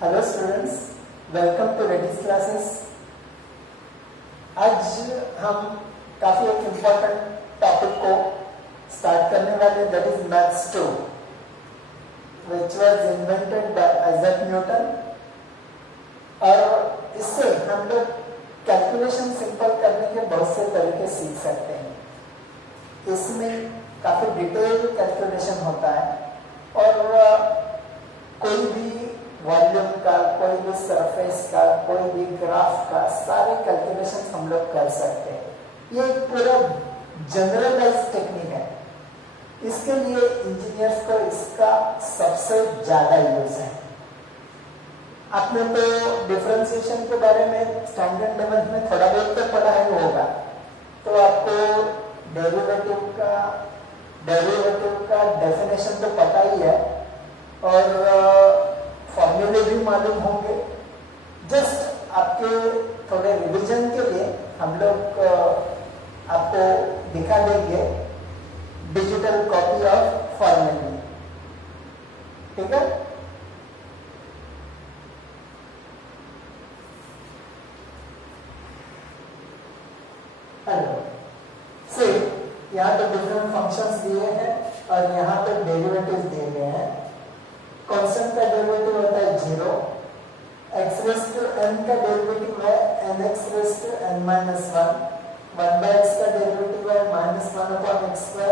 Hello students, welcome to Radis classes. आज हम काफी एक इम्पोर्टेंट टॉपिक को स्टार्ट करने वाले, that is maths 2 which was invented by Isaac Newton. और इससे हम लोग कैलकुलेशन सिंपल करने के बहुत से तरीके सीख सकते हैं। इसमें काफी डिटेल कैलकुलेशन होता है और कोई भी वॉल्यूम का, कोई भी सरफेस का, कोई भी ग्राफ का सारे कैलकुलेशन हम लोग कर सकते हैं। ये एक पूरा जनरलाइज टेक्निक है। इसके लिए इंजीनियर्स को इसका सबसे ज्यादा यूज है। आपने तो डिफरेंशिएशन के बारे में स्टैंडर्ड लेवल में थोड़ा बहुत तो पढ़ा ही होगा, तो आपको डेरिवेटिव का डेफिनेशन तो पता ही है और फॉर्मूले भी मालूम होंगे। जस्ट आपके थोड़े रिवीजन के लिए हम लोग आपको दिखा देंगे डिजिटल कॉपी ऑफ फॉर्मूले, ठीक है। हेलो, से यहाँ पे डिफरेंट फंक्शंस दिए हैं और यहाँ पे डेरिवेटिव दिए गए हैं। कांस्टेंट का डेरिवेटिव होता है 0, x रेज़ टू n का डेरिवेटिव है nx raise to n minus 1, 1/x का डेरिवेटिव है -1/x²,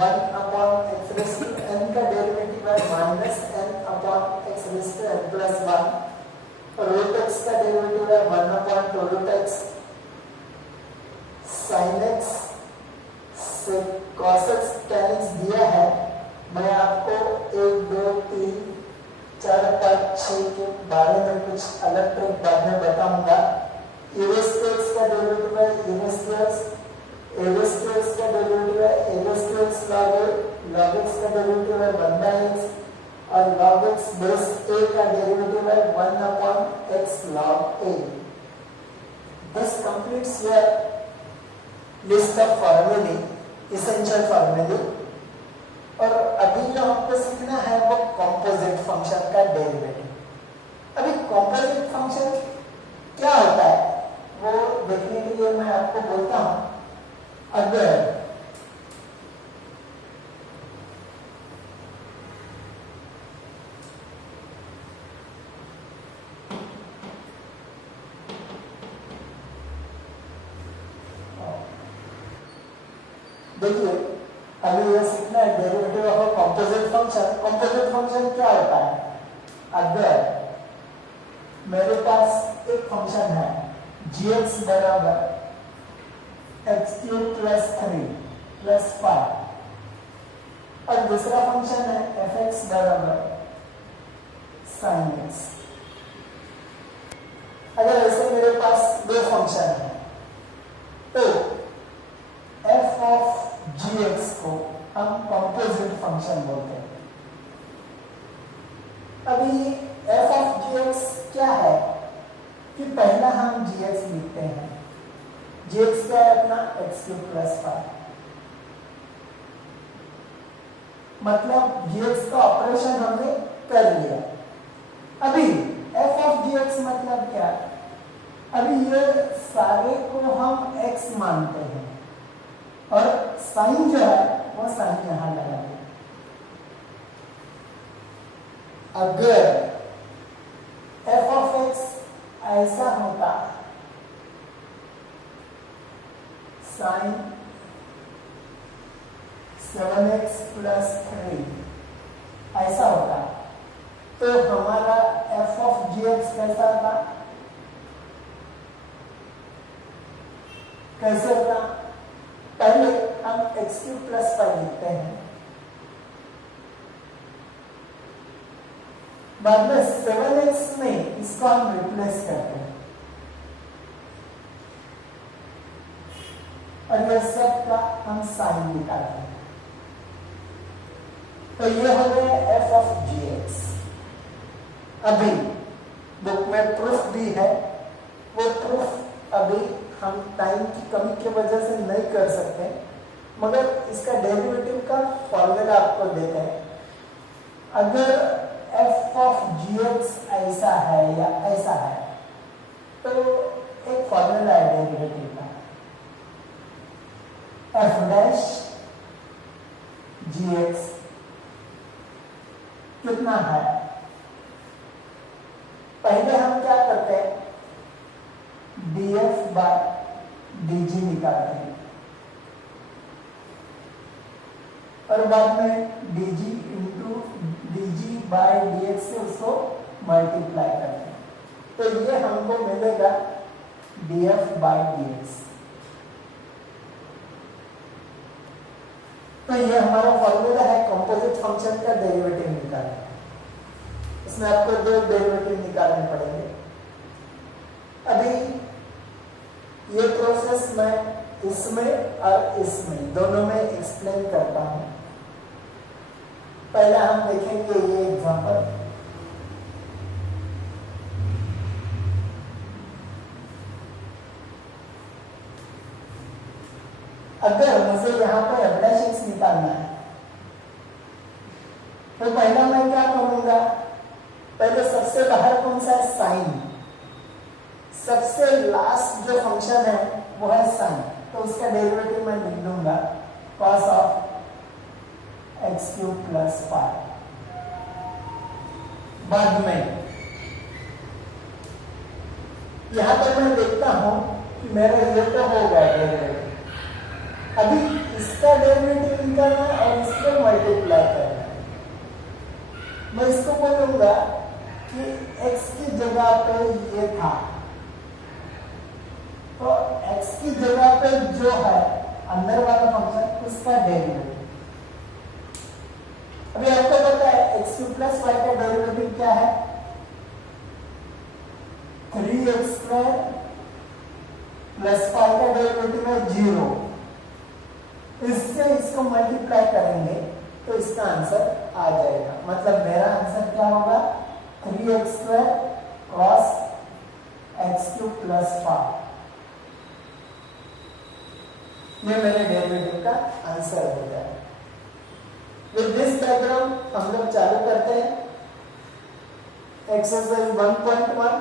1/x raise to n का डेरिवेटिव है -n/x raise to n+1, √x का डेरिवेटिव है 1/√x, sin x से cos x tan x दिया है। मैं आपको 1, 2, 3, 4, 5, 6 के बारे में कुछ अलग ट्रिक बाद में बताऊंगा। e⁻x का डेरिवेटिव है e⁻x, a⁻x का डेरिवेटिव है a⁻x log x का डेरिवेटिव है 1/x और log x बेस a का डेरिवेटिव है 1/x log a। This completes your list of formulae, essential formulae। और अभी जो हमको सीखना है वो कॉम्पोजिट फंक्शन का डेरिवेटिव। अभी कॉम्पोजिट फंक्शन क्या होता है वो देखने के लिए मैं आपको बोलता हूं। अगर देखिए, अभी ये सीखना है derivative of a composite function. Composite function क्या होता है? अगर मेरे पास एक फंक्शन है gx बराबर x³ + 3 + 5 और दूसरा फंक्शन है fx बराबर sin x। अगर ऐसे मेरे पास दो फंक्शन है तो f ऑफ gx को हम कॉम्पोजिट फंक्शन बोलते हैं। अभी f ऑफ gx क्या है कि पहला हम gx लिखते हैं। gx क्या है अपना x³ + 5, मतलब gx का ऑपरेशन हमने कर लिया। अभी f ऑफ gx मतलब क्या? अभी ये सारे को हम x मानते हैं और साइन जो है वो साइन यहां लगा दें। अगर f ऑफ x ऐसा होता साइन 7x + 3 ऐसा होता तो हमारा f ऑफ gx कैसा था? कैसे होता? पहले हम x³ + 5 लिखते हैं, बाद में 7x में इसको हम रिप्लेस करते हैं और ये सब का हम साइन निकालते हैं। तो ये हो गया f ऑफ gx। अभी बुक में प्रूफ भी है, वो प्रूफ अभी हम टाइम की कमी की वजह से नहीं कर सकते, मगर इसका डेरिवेटिव का फॉर्मूला आपको देते हैं। अगर एफ ऑफ जी एक्स ऐसा है या ऐसा है, तो एक फॉर्मूला है डेरिवेटिव का, एफ डैश जी एक्स कितना है। पहले हम क्या करते हैं, df बाय dg निकालते हैं और बाद में dg into dg by dx से उसको मल्टीप्लाई करते हैं, तो ये हमको मिलेगा df बाय dx। तो ये हमारा फॉर्मूला है कंपोजिट फंक्शन का डेरिवेटिव निकालने का। इसमें आपको दो डेरिवेटिव निकालने पड़ेंगे। अभी ये प्रोसेस मैं इसमें और इसमें दोनों में एक्सप्लेन करता हूं। पहले हम देखेंगे ये एग्जांपल। अगर मुझे यहाँ पर एफ डैश एक्स निकालना है तो पहला मैं क्या करूंगा, पहले सबसे बाहर कौन सा है, साइन। सबसे लास्ट जो फंक्शन है वो है साइन, तो उसका डेरिवेटिव मैं लिख दूंगा cos of x cube plus five. बाद में यहां पर मैं देखता हूं कि मेरा ये तो हो गया डेरिवेटिव, अभी इसका डेरिवेटिव निकालना है और इसको मल्टीप्लाई करना है। मैं इसको बोलूंगा कि x की जगह पे ये था, तो x की जगह पे जो है अंदर वाला फंक्शन उसका डेरिवेटिव। अभी आपको पता है एक्स क्यूब प्लस वाई का डेरिवेटिव क्या है, 3x स्क्वायर प्लस 5 का डेरिवेटिव है 0। इससे इसको मल्टीप्लाई करेंगे तो इसका आंसर आ जाएगा। मतलब मेरा आंसर क्या होगा, 3x square cos x cube plus 5। ये मेरे डेरिवेटिव का आंसर हो गया। विद दिस डायग्राम हम लोग चालू करते हैं एक्सरसाइज 1.1।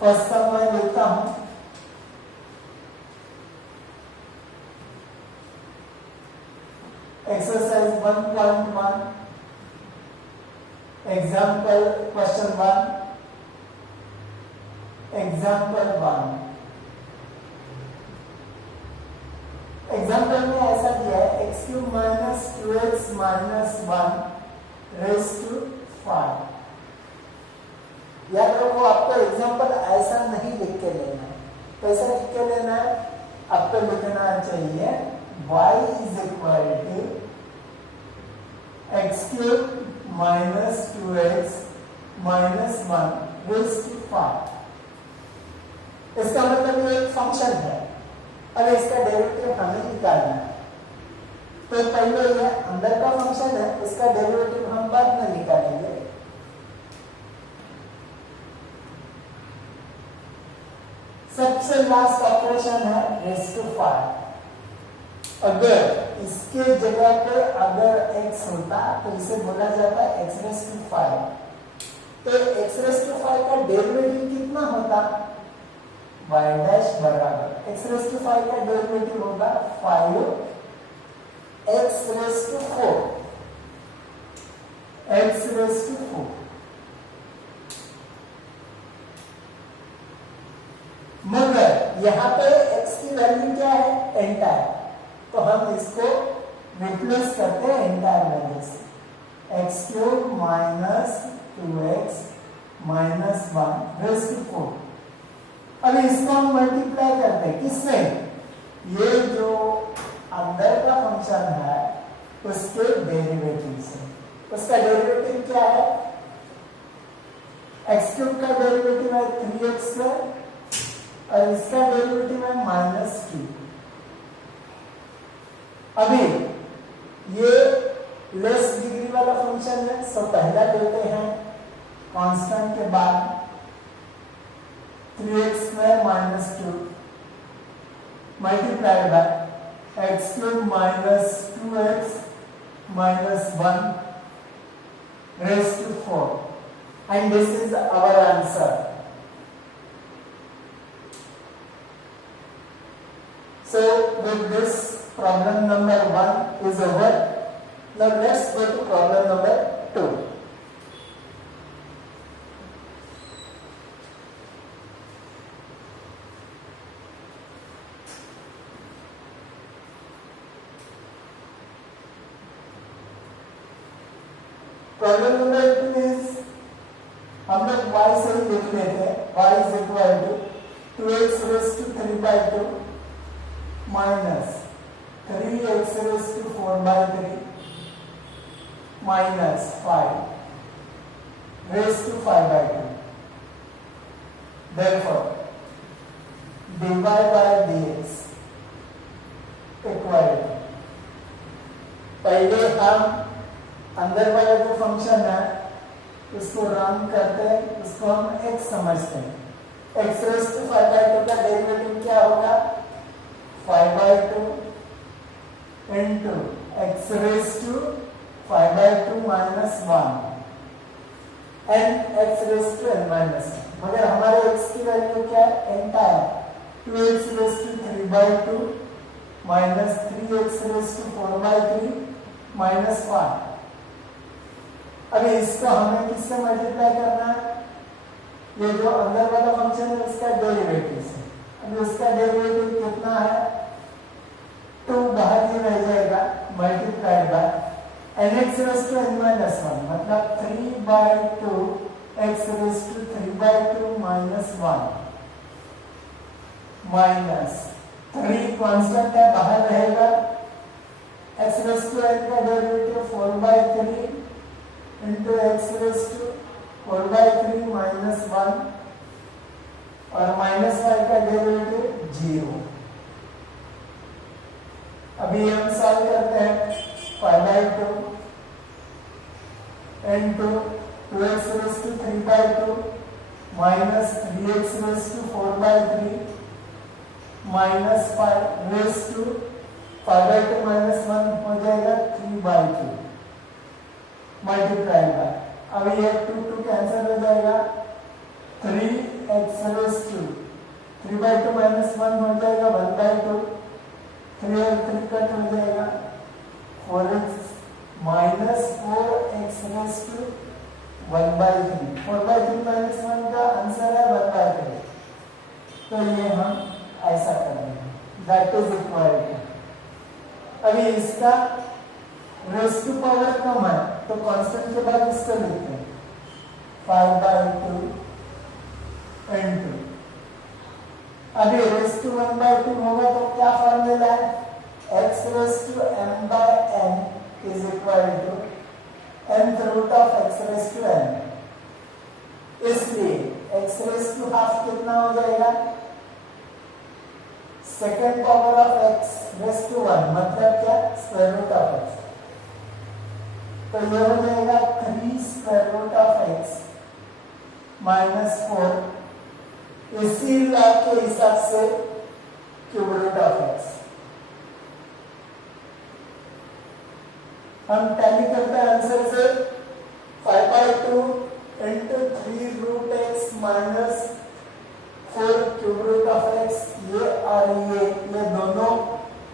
फर्स्ट टर्म मैं लिखता हूं, exercise 1.1 example question 1, example 1। Example में ऐसा दिया है x cube minus 2x minus 1 raise to 5। याद रखो, आपको एग्जाम्पल ऐसा नहीं लिख के लेना है, कैसा लिख के लेना है, आपको लिखना चाहिए y is equal to x cube minus 2x minus 1 raise to 5। इसका मतलब ये एक फंक्शन है और इसका डेरिवेटिव हमें निकालना है। तो पहले ये अंदर का फंक्शन है, इसका डेरिवेटिव हम बाद में निकालेंगे। सबसे लास्ट ऑपरेशन है रेज टू 5। अगर इसके जगह पे अगर x होता तो इसे बोला जाता है x रेज टू 5। तो x रेज टू 5 का डेरिवेटिव कितना होता, y डैश बराबर x रेज टू 5 का डेरिवेटिव होगा 5x raise to 4, x raise to 4। मगर यहाँ पे x की वैल्यू क्या है, एंटायर, तो हम इसको रिप्लेस करते हैं एंटायर वैल्यू से। X cube minus 2x minus 1 raise to 4। अब इसको हम मल्टीप्लाई करते हैं किससे, ये जो अंदर का फंक्शन है उसके डेरिवेटिव से। उसका डेरिवेटिव क्या है, एक्स क्यूब का डेरिवेटिव है 3x स्क्वायर और इसका डेरिवेटिव है माइनस 2। अभी ये लेस डिग्री वाला फंक्शन है, सो पहला लेते हैं कांस्टेंट के बाद 3x square minus 2 multiplied by x cube minus 2x minus 1 raised to 4, and this is our answer. So with this, problem number 1 is over. Now let's go to problem number 2. Problem number 2 is, हम लोग y से ही लिख लेते हैं. y is equal to 2x raise to 3/2 minus 3x raise to 4/3 minus 5 raise to 5/2. Therefore, dy by dx equal to, पहले हम अंदर वाला जो फंक्शन है उसको रन करते हैं, उसको हम x समझते हैं. x रेज़ टू 5/2 का डेरिवेटिव क्या होगा? 5/2 into x raise to 5/2 minus 1 and x raise to n minus 1. मगर हमारे x की वैल्यू क्या है? n का है. 2x raise to 3/2 minus 3x raise to 4/3 minus 1. अभी इसको हमें किससे मल्टीप्लाई करना है? ये जो अंदर वाला फंक्शन है इसका डेरिवेटिव से. अभी उसका डेरिवेटिव कितना है? 2 बाहर ही रह जाएगा, multiplied by nx raise to n minus 1, मतलब 3/2 x raise to 3/2 minus 1 minus 3 constant है, बाहर रहेगा. x रेज़ टू n का derivative 4/3 into x raise to 4/3 minus 1 और माइनस 5 का डेरिवेटिव 0. अभी हम सॉल्व करते हैं. 5/2 into 2x raise to 3/2 minus 3x raise to 4/3 minus 5 raise to 5/2 minus 1 हो जाएगा 3/2 मल्टीप्लाई बाय. अब ये 2 कैंसिल हो जाएगा. 3x रेज़ टू 3/2 माइनस 1 हो जाएगा 1/2. 3 और 3 कट हो जाएगा. 4x minus 4x raise to 1/3. 4/3 minus 1 का आंसर है 1/3. तो ये हम ऐसा करेंगे. दैट इज इक्वल टू, अभी इसका रेज़ टू पावर कम है तो कांस्टेंट के बाद इसको लिखते हैं 5/2 इनटू, अभी रेज़ टू 1/2 होगा तो क्या फॉर्मूला है? x raise to m/n is equal to nth root of x raise to n. इसलिए x रेज़ टू हाफ कितना हो जाएगा? Second power of x raise to 1, मतलब क्या? Square root of x. तो ये हो जाएगा 3 square root of x minus 4, इसी लॉ के हिसाब से क्यूब रूट ऑफ x. हम टैली करते हैं आंसर से 5/2 into 3 root x minus 4 cube root of x. ये और ये दोनों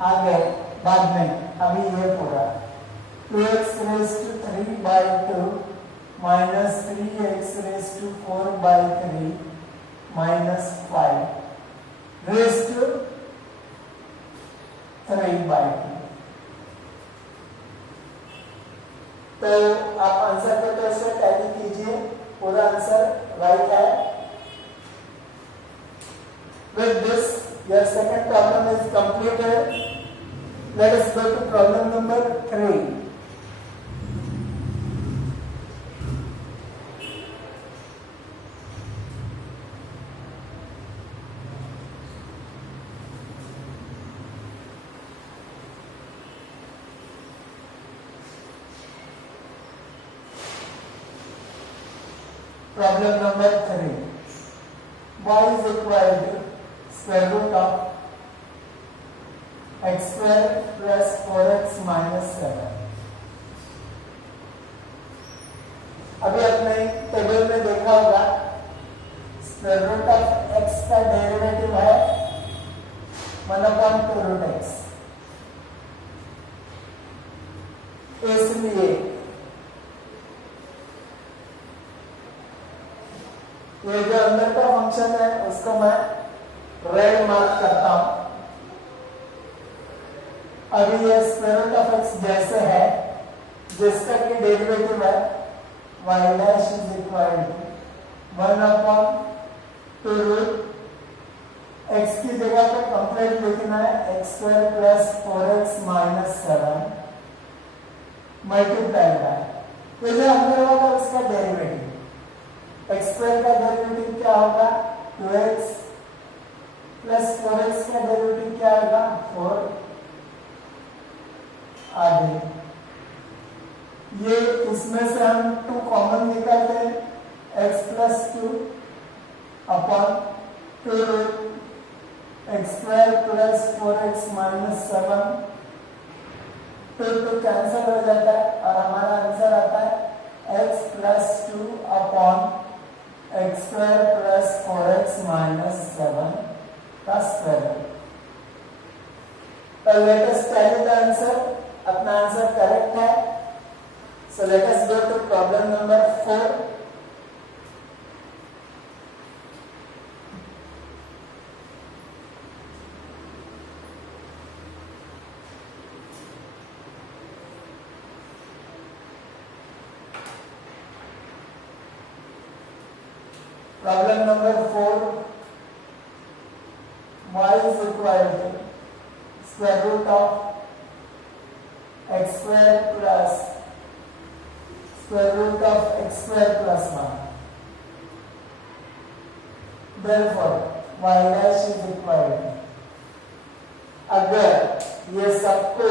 आ गए बाद में. अभी ये पूरा 2x raise to 3/2 minus 3x raise to 4/3 minus 5 raise to 3/2. तो आप आंसर को तो ऐसे टैली कीजिए, पूरा आंसर राइट है. With this, your second problem is completed. Let us go to problem number 3. Problem number 3. Y is equal to square root of x square plus 4x minus 7. अभी अपने table में देखा होगा square root of x का derivative है 1/2 root x. इसलिए ये जो अंदर का फंक्शन है उसको मैं रेड मार्क करता हूं। अभी ये स्क्वायर रूट ऑफ एक्स जैसे है जिसका की डेरिवेटिव है y dash is equal to 1/2 root x की जगह पे कंप्लीट लिखना है x² + 4x - 7 मल्टीप्लाई बाय ये जो अंदर होगा उसका डेरिवेटिव x² का डेरिवेटिव क्या होगा 2x + 4x का डेरिवेटिव क्या होगा 4 आगे ये इसमें से हम 2 कॉमन निकालते हैं x + 2 upon 2 root x² + 4x - 7 तो कैंसिल हो जाता है और हमारा आंसर आता है x + 2 अपॉन x² + 4x - 7 का square root. Let us tally the answer. अपना आंसर करेक्ट है। So let us go to problem number 4। Problem number 4, y is equal to square root of x² plus square root of x² plus 1. Therefore, y dash is equal to, अगर ये सबको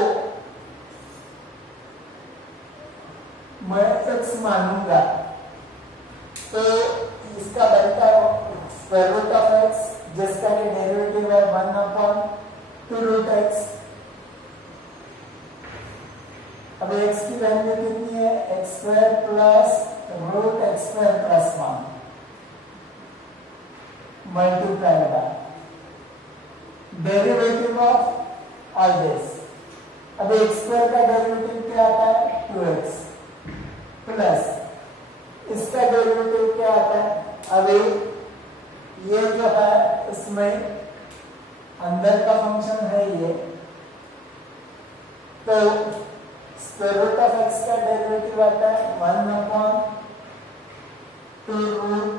मैं x मानूंगा तो इसका बनता है स्क्वायर रूट ऑफ एक्स जिसका कि डेरिवेटिव है 1/2 रूट एक्स। अब एक्स की वैल्यू कितनी है x² + root x² + 1 multiply by derivative of all this. अब x² का डेरिवेटिव क्या आता है 2x प्लस इसका डेरिवेटिव क्या आता है। अभी ये जो है इसमें अंदर का फंक्शन है ये, तो स्क्वायर रूट ऑफ एक्स का डेरिवेटिव आता है 1/2 रूट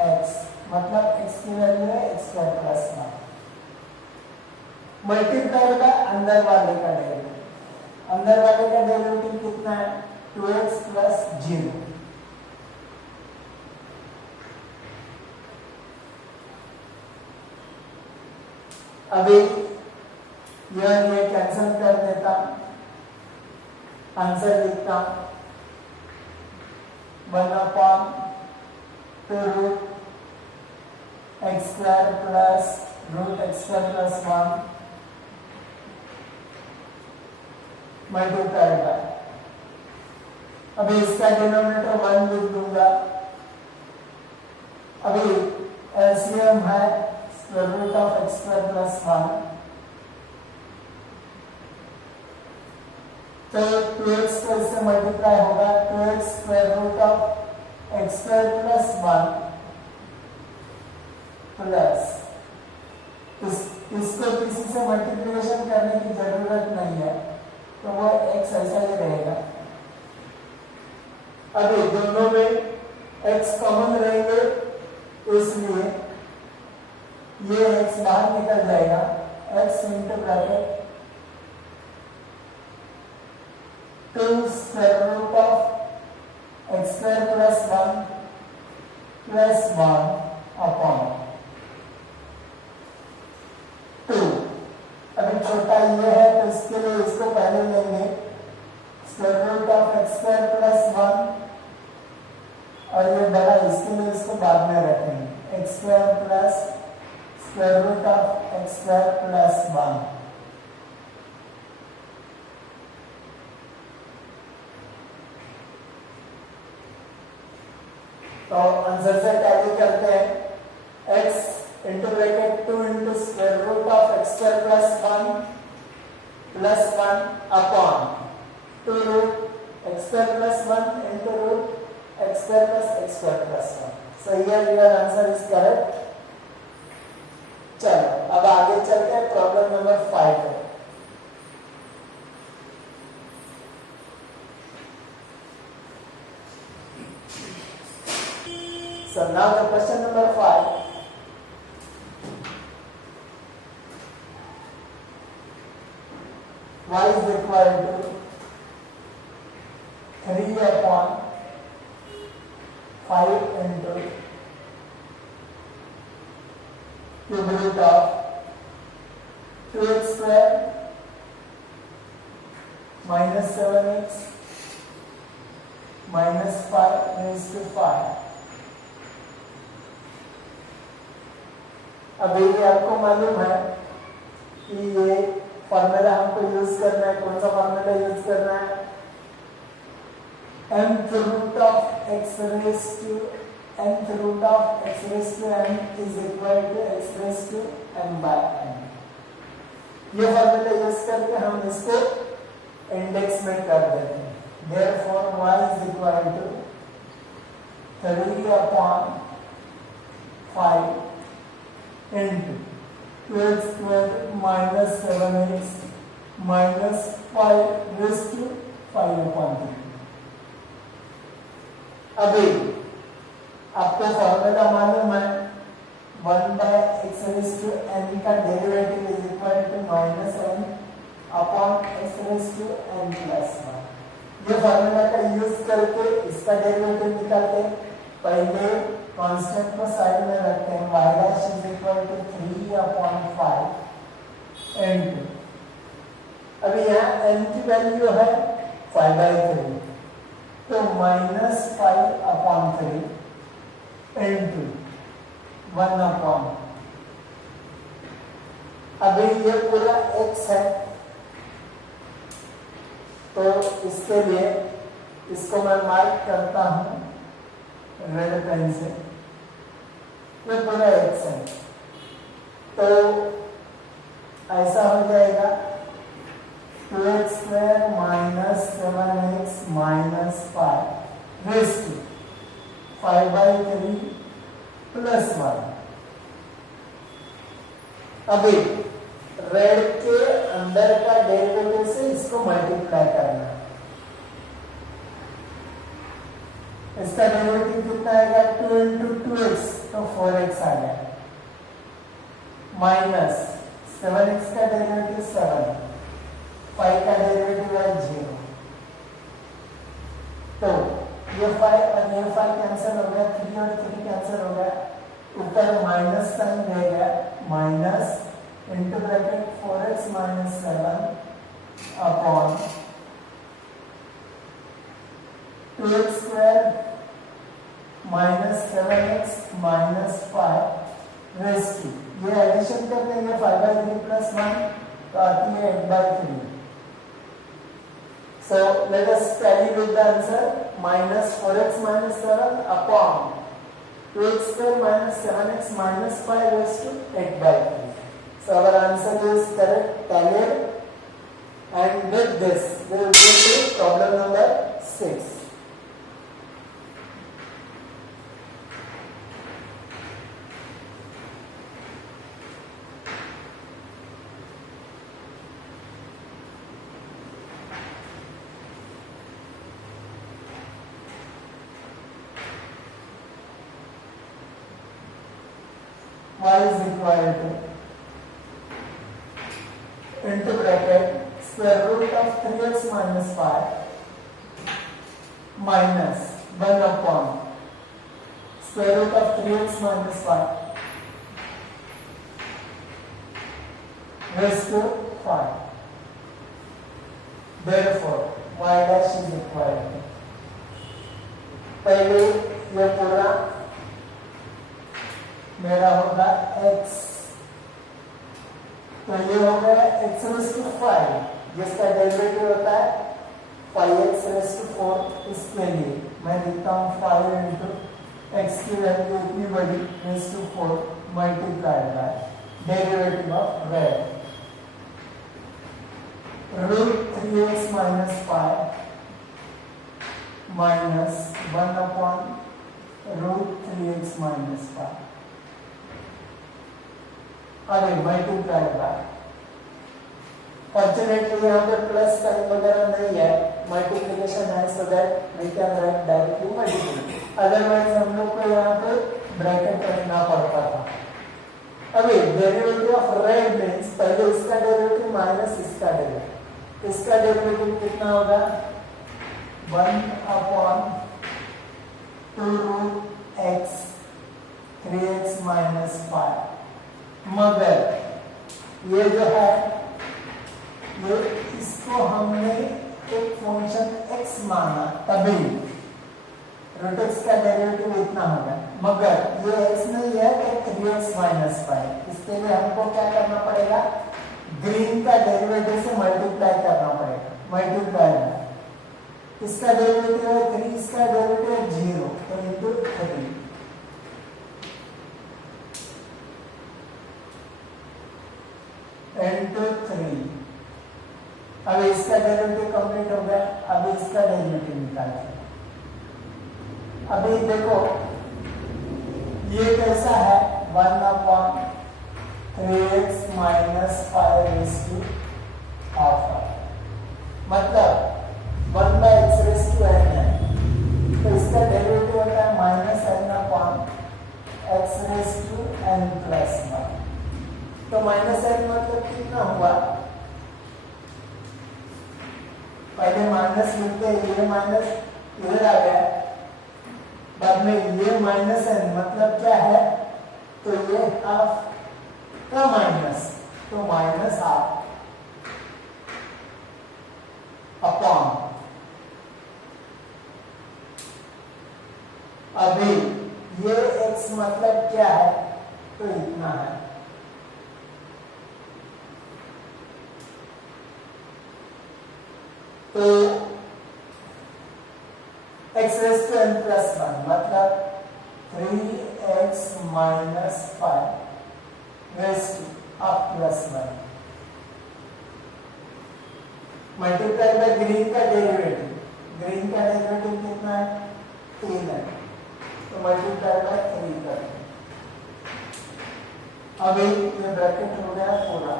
एक्स, मतलब एक्स की वैल्यू है x² + 1 मल्टीप्लाई का अंदर वाले का डेरिवेटिव। अंदर वाले का डेरिवेटिव कितना है 2x + 0। अभी ये कैंसिल कर देता, आंसर लिखता 1/2 root x² + root x² + 1 multiply bye, अभी इसका डिनोमिनेटर 1 लिख दूंगा। अभी एलसीएम है स्क्वायर रूट ऑफ x² + 1, तो 2x को इससे मल्टीप्लाई होगा 2x square root of x² + 1 plus इसको किसी से मल्टीप्लिकेशन करने की जरूरत नहीं है, तो वो x ऐसा ही रहेगा। अभी दोनों में x कॉमन रहेंगे इसलिए ये x बाहर निकल जाएगा, x into bracket 2 square root of x² + 1 + 1 upon 2। अभी छोटा ये है तो इसके लिए इसको पहले लेंगे स्क्वायर रूट ऑफ x² + 1 और ये बड़ा इसके लिए इसको बाद में रखेंगे x² plus square root of x² + 1। तो आंसर से टैली करते हैं x into bracket 2 into square root of x square plus 1 upon 2 root x square plus 1 into root x square plus 1. So here your answer is correct. चलो अब आगे चलते हैं problem number 5 पे. So now the question number 5. Y is equal to 3 upon 5 into cube root of 2x square minus 7x minus 5 raised to 5. अभी आपको मालूम है कि ये फॉर्मूला हमको यूज करना है. कौन सा फॉर्मूला यूज करना है? nth root of x raised to nth root of x raised to n is equal to x raised to n by n. ये फॉर्मूला यूज करके हम इसको इंडेक्स में कर देते हैं. Therefore y is equal to 3 upon 5 into 2x squared minus 7x minus 5 raised to 5 upon 3. अभी आपको फॉर्मूला मालूम है 1 by x raise to n का derivative is equal to minus n upon x raise to n plus 1. ये formula का use करके इसका derivative निकालते हैं. पहले कांस्टेंट को साइड में रखते हैं. y dash is equal to 3 upon 5 into अभी यहाँ n की वैल्यू है 5/3 तो माइनस 5 अपॉन 3 इंटू 1 अपॉन. अभी ये पूरा x है तो इसके लिए इसको मैं मार्क करता हूं रेड पेन से. ये पूरा x है तो ऐसा हो जाएगा 2x square minus 7x minus 5 raised to 5/3 plus 1. अभी रेड के अंदर का डेरिवेटिव से इसको मल्टीप्लाई करना है. इसका डेरिवेटिव कितना आएगा? 2 into 2x तो 4x आ गया माइनस 7x का डेरिवेटिव 7 5 का डेरिवेटिव है 0 तो ये 5 और ये 5 कैंसिल हो गया. 3 और 3 कैंसिल हो गया. ऊपर माइनस साइन रहेगा minus into bracket 4x minus 7 upon 2x square minus 7x minus 5 raise to. ये एडिशन कर देंगे 5/3 plus 1 तो आती है 8/3. So let us tally with the answer. Minus 4x minus 7 upon 2x square minus 7x minus 5 raised to 8/3. So our answer is correct. Tallied. And with this we will go to problem number 6. Y is equal to into bracket square root of 3x minus 5 minus 1 upon square root of 3x minus 5 raised to 5. Therefore y dash is equal to पहले ये पूरा मेरा होगा x तो ये हो गया x raise to 5 जिसका डेरिवेटिव होता है 5x रेज़ टू 4. इसके लिए मैं लिखता हूँ 5 into x की वैल्यू इतनी बड़ी raise to 4 multiplied by derivative of red root 3x minus 5 minus 1 upon root 3x minus 5 अरे मल्टीप्लाइड बाय फॉर्चुनेटली यहाँ पे प्लस साइन वगैरह नहीं है मल्टीप्लिकेशन है so that we can write directly multiplication otherwise हम लोग को यहाँ पे ब्रैकेट करना पड़ता था। अभी डेरिवेटिव ऑफ रेड मींस पहले इसका डेरिवेटिव माइनस इसका डेरिवेटिव कितना होगा 1 upon 2 root x 3x minus 5 मगर ये जो है ये इसको हमने एक फंक्शन x माना तभी रूट x का डेरिवेटिव इतना होगा मगर ये x नहीं है तो 3x माइनस 5 इसके लिए हमको क्या करना पड़ेगा ग्रीन का डेरिवेटिव से मल्टीप्लाई करना पड़ेगा मल्टीप्लाई इसका डेरिवेटिव है 3 इसका डेरिवेटिव है 0 तो इनटू 3 इनटू 3 अब इसका डेरिवेटिव कंप्लीट हो गया अब इसका डेरिवेटिव निकालते हैं। अभी देखो ये कैसा है 1 upon 3x minus 5 raise to half मतलब 1 by x raise to n है तो इसका डेरिवेटिव होता है minus n upon x raise to n plus 1 तो माइनस n मतलब कितना हुआ पहले माइनस मिलते ये माइनस इधर आ गया बाद में ये माइनस है मतलब क्या है तो ये हाफ का माइनस तो माइनस हाफ अपॉन अभी ये x मतलब क्या है तो इतना है तो x raise to n plus 1 मतलब 3x minus 5 raise to up plus 1 multiply by green का डेरिवेटिव कितना है 3 है तो मल्टीप्लाई बाय 3 कर अब ये ब्रैकेट हो गया पूरा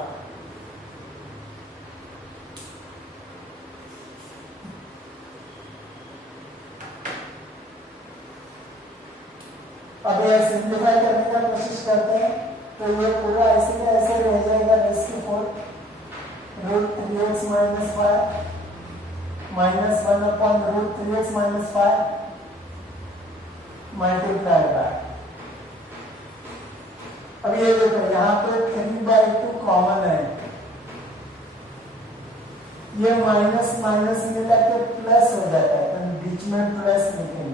अब ये सिंप्लीफाई करने का कोशिश करते हैं तो ये पूरा ऐसे का ऐसे रह जाएगा raise to 4 root 3x minus 5 minus 1 upon root 3x minus 5 multiply by अब ये देखो यहाँ पे 3/2 कॉमन है ये माइनस माइनस मिला के प्लस हो जाता है तो बीच में प्लस लिखेंगे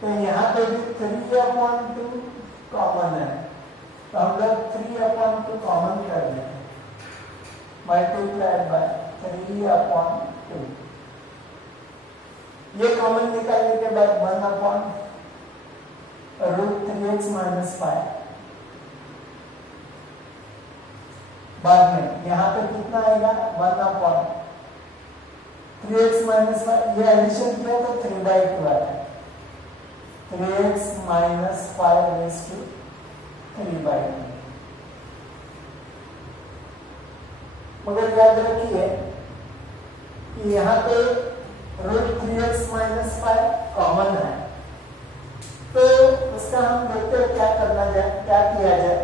तो यहाँ पे भी 3/2 कॉमन है तो हम लोग 3/2 कॉमन कर देते हैं मल्टीप्लाइड बाय 3/2 ये कॉमन निकालने के बाद 1 अपॉन रूट 3x माइनस 5 बाद में यहाँ पे कितना आएगा 1 अपॉन 3x माइनस 5 ये एडिशन किया तो 3/2 आता है 3x माइनस 5 रेज़ टू 3/2 मगर याद रखिए कि यहाँ पे रूट 3x माइनस 5 कॉमन है तो उसका हम देखते हैं क्या किया जाए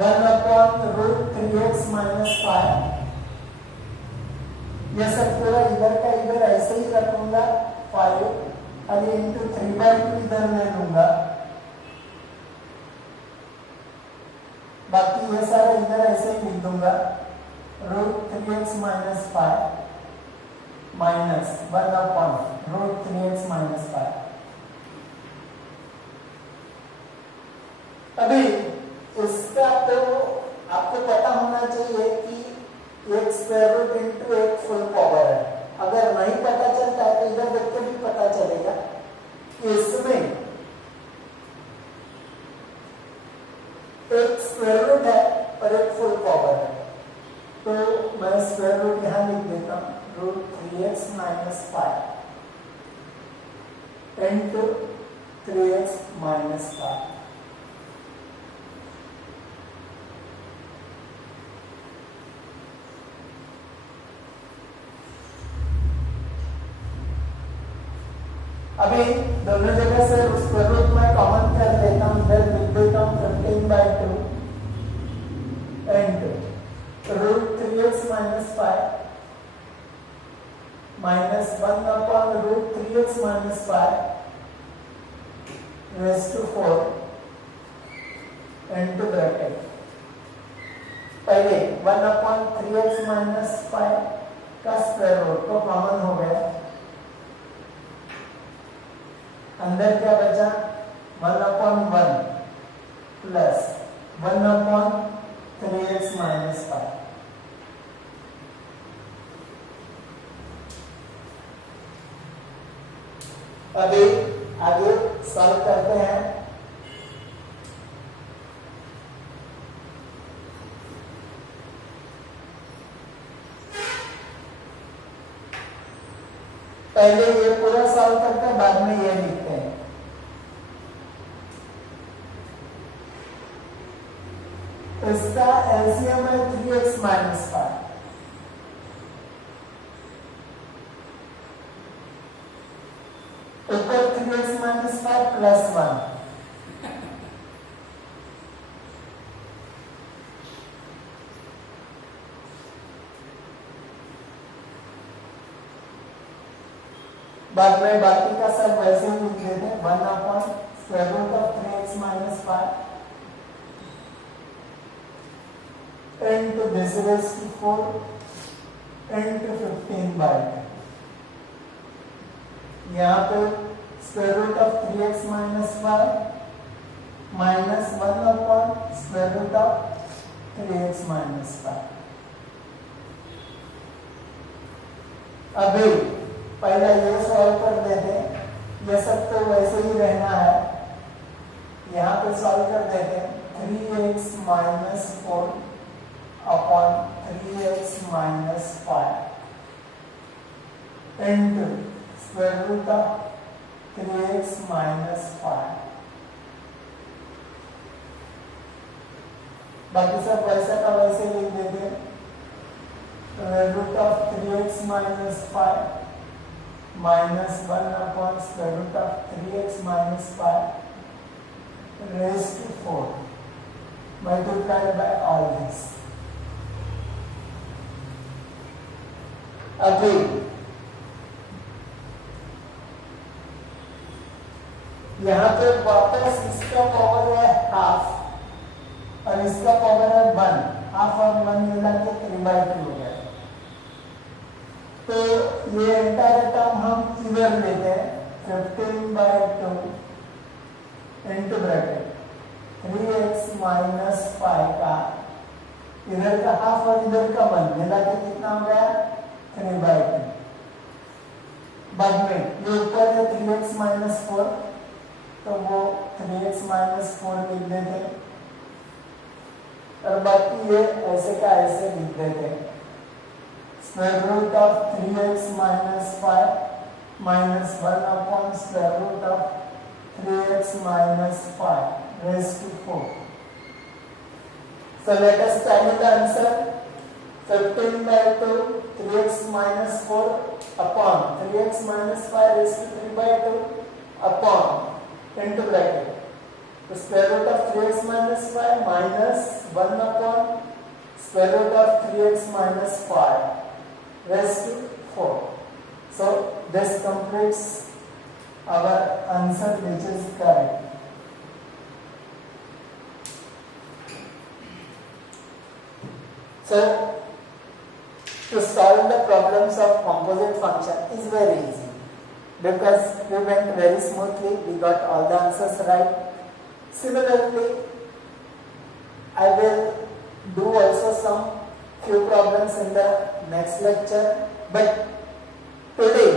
one upon root 3x minus 5 यह सब पूरा इधर का इधर ऐसे ही रखूंगा 5 और इंटू 3/2 इधर ले लूंगा बाकी ये सारा इधर ऐसे ही लिख दूंगा root 3x minus 5 minus 1 upon root 3x minus 5 अभी इसका तो आपको पता होना चाहिए कि एक स्क्वायर रूट इंटू एक फुल पावर है। अगर नहीं पता चलता है तो इधर देख के भी पता चलेगा कि इसमें एक स्क्वायर रूट है और एक फुल पावर है। तो मैं स्क्वायर रूट यहां लिख देता हूं, √3x - 5 इंटू 3x - 5। अभी दोनों जगह से स्क्वायर रूट में कॉमन कर देता हूं, इधर लिख देता हूं 15/2 into √3x - 5 minus 1/√3x - 5 raised to 4 into bracket। पहले 1/3x - 5 का स्क्वायर रूट तो कॉमन हो गया, अंदर क्या बचा 1/1 प्लस 1/3x - 5। अभी आगे सॉल्व करते हैं। पहले ये पूरा सॉल्व करते हैं, बाद में ये लिखते हैं। इसका एलसीएम है 3x - 5। ऊपर 3x - 5 प्लस 1, बाद में बाकी का सब वैसे ही लिख देते हैं। 1/√3x - 5 into this raised to 4 into 15/2। यहाँ पे square root of 3x - 5 minus 1/√3x - 5। अभी पहले ये सॉल्व कर देते हैं, ये सब तो वैसे ही रहना है। यहाँ पे सॉल्व कर देते हैं 3x - 4 अपॉन 3x - 5 into square root of 3x - 5। बाकी सब वैसे का वैसे लिख देते हैं। Root of 3x - 5 minus 1/√3x - 5 raised to 4 multiplied by all this। अभी यहाँ पे वापस इसका पावर है हाफ और इसका पावर है 1। हाफ और 1 मिला के 3/2 हो गया। तो ये एंटायर टर्म हम इधर लेते हैं 15/2 इंटू ब्रैकेट 3x - 5 का इधर का हाफ और इधर का 1 मिला के कितना हो गया 3/2। बाद में ये ऊपर है 3x - 4 तो वो 3x - 4 लिख देते हैं और बाकी ये ऐसे का ऐसे लिख देते हैं। Square root of 3x - 5 minus 1/√3x - 5 raised to 4। So let us tally the answer। 15/2 3x - 4 upon 3x - 5 raised to 3/2 upon into bracket the square root of 3x - 5 minus 1/√3x - 5 raised to 4। So this completes our answer, which is correct। So to solve the problems of composite function is very easy because we went very smoothly, we got all the answers right। Similarly, I will do also some few problems in the next lecture, but today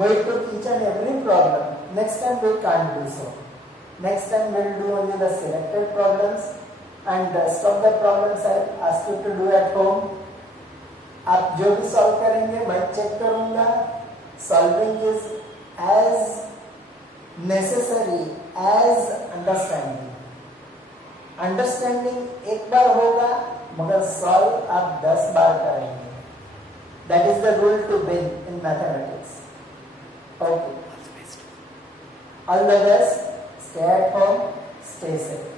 we took each and every problem. Next time we can't do so. Next time we'll do only the selected problems, and rest of the problems I ask you to do at home. आप जो भी solve करेंगे मैं check करूंगा. Solving is as necessary as understanding. Understanding एक बार होगा मगर सॉल्व आप 10 बार करेंगे. That is the rule to win in mathematics. Okay, all the best. Stay at home, stay safe.